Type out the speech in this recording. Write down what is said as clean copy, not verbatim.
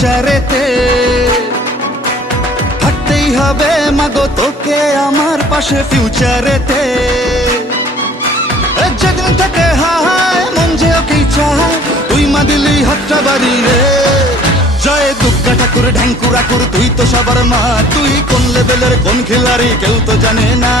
ফিউচারেতে। থাকতেই হবে মাগো তোকে আমার পাশে ফিউচারেতে। যেদিন থেকে হায় মন যে ওকেই চায়, তুই মা দিলি হাতটা বাড়ি রে। জয় দুর্গা ঠাকুর ঢ্যাঙ্কুরাকুর তুই তো সবার মা, তুই কোন লেভেলের কোন খিলাড়ি কেউ তো জানে না।